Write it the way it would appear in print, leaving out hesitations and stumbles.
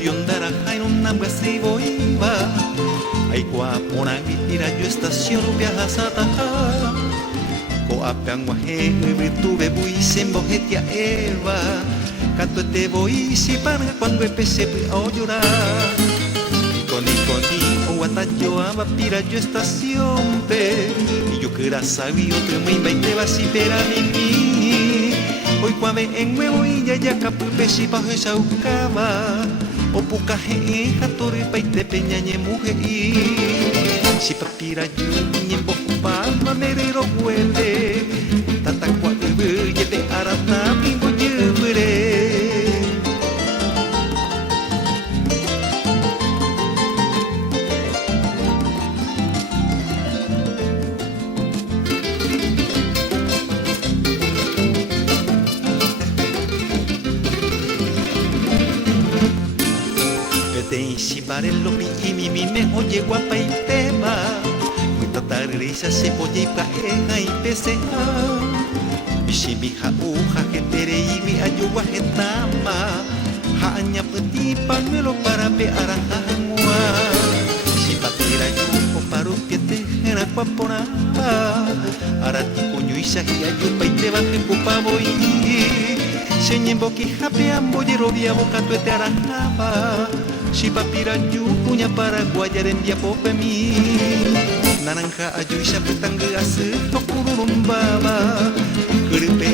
biondara hainunam gasiboiba aikua ponagi tirayo estación viajasataha ko apeang wahe tuve buisen bohetia eva canto te voy si para cuando empecé a llorar Coni o atayo aba tirayo estación pe y yo que era sabio te me invite vas y pera mimi hoy cuave en nuevo y ya capupe si bajo esa ucaba o pucaje jatori paite peñañe mujer si papira yo ni en boca merero huele tata cuave y de arata pingo llevaré si parello mi me oye guapa y tema muy tatarisa se polla y paeja y pesea bisi mi jauja que tere y mi ayuwa etama hanya peti pangelo para pe arahangua si patira yo paru piete era cuapona arati kuño y sahi ayupa y te baje pupavo y señembo que japean bollero via boca tu te arahaba si papira yu punya Paraguaya en dia pope mi naranja ayu isa petangga ase tokurun baba kerepe